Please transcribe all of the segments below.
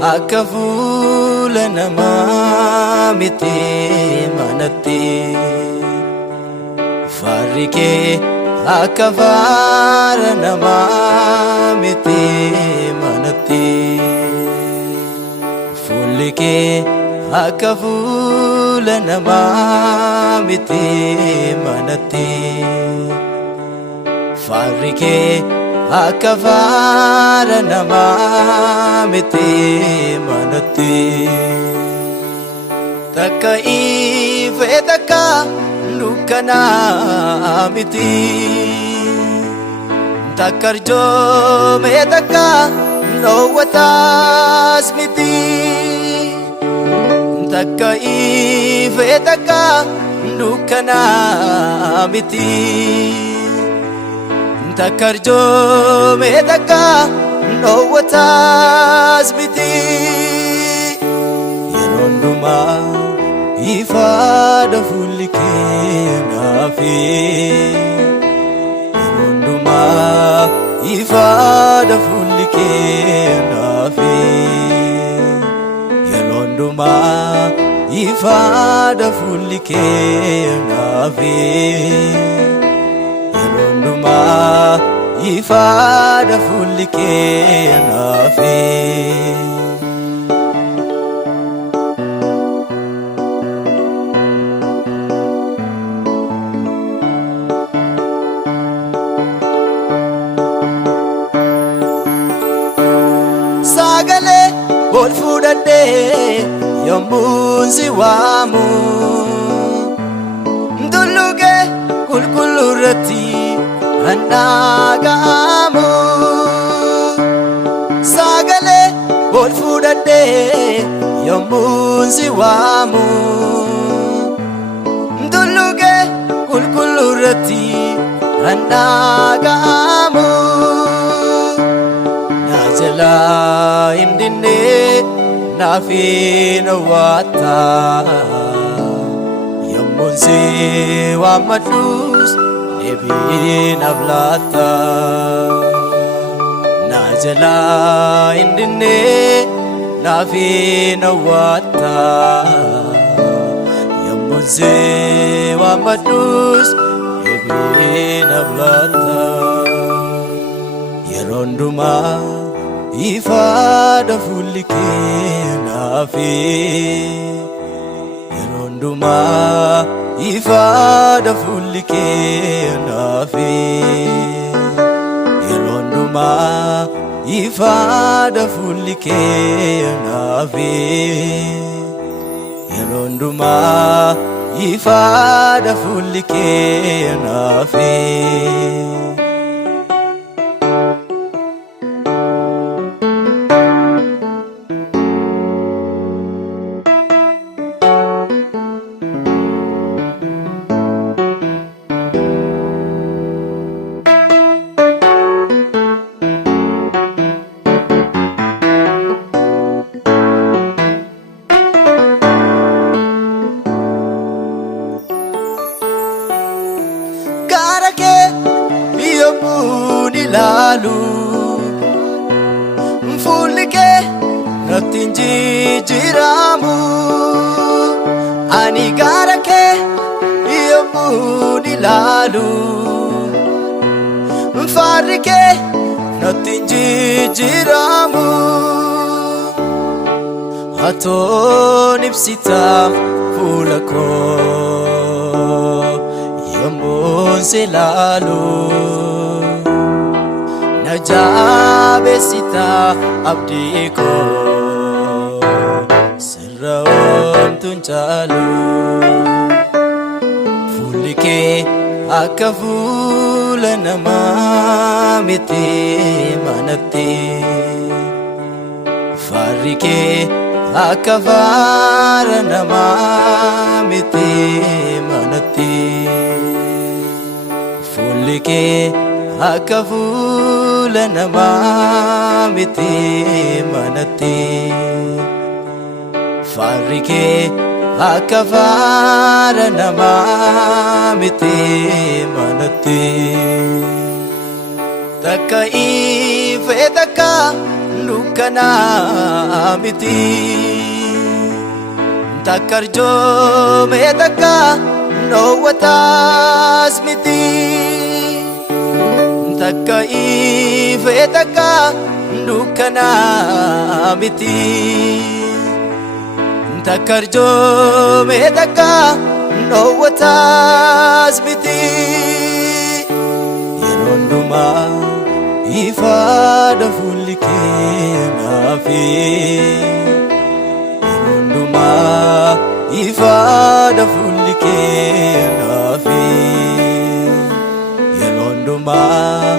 akka fuula namaa miti manatti farri kee akka faara namaa miti manatti fuulli kee akka fuula namaa miti manatti farri kee akka faara namaa miti manatti takka ife takka dukkana miti takka arjoome takka dhoowwataas miti takka ife takka dukkana miti takka arjoome takka dhoowwataas miti yeroo hundumaa ifaadha fuulli kee naafi yeroo hundumaa ifaadha fuulli kee naafi yeroo hundumaa ifaadha fuulli kee naafi yeroo hundumaa ifaadha fuulli kee naafi sagale ol fudhadhee yommuun si waamu dulluge qulqulluu irratti kan dhaga'amu sagale ol fudhadhee yommuun si waamu dulluge qulqulluu irratti kan dhaga'amu jalaa hindinne naafi nawwaata yommuun si waammadhus deebii naaf laata na jalaa hindinne naafi nawwaata yommuun si waammadhus deebii naaf laata yeroo hundumaa ifaadha fuulli kee naafi yeroo hundumaa ifaadha fuulli kee naafi yeroo hundumaa ifaadha fuulli kee naafi yeroo hundumaa ifaadha fuulli kee naafi yommuun ilaalu fuulli kee natti hin jijjiiramu ani gara kee yommuun ilaalu farri kee natti hin jijjiiramu atoon ibsitaa fuula koo yommuun si ilaalu na jabeessitaa abdii koo sirra homtuun caalu fuulli kee akka fuula namaa miti manatti farri kee akka faara namaa miti manatti fuulli kee akka fuula namaa miti manatti farri kee akka faara namaa miti manatti takka ife takka dukkana miti takkarjoome takka dhoowwataas miti takka ife takka dukkana miti takkarjoome takka dhoowwataas miti yeroo hundumaa ifaadha fuulli kee naafi yeroo hundumaa ifaadha fuulli kee naafi yeroo hundumaa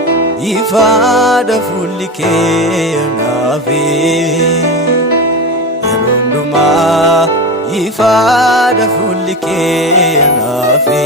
ifaadha fuulli kee naafi yeroo hundumaa ifaadha fuulli kee naafi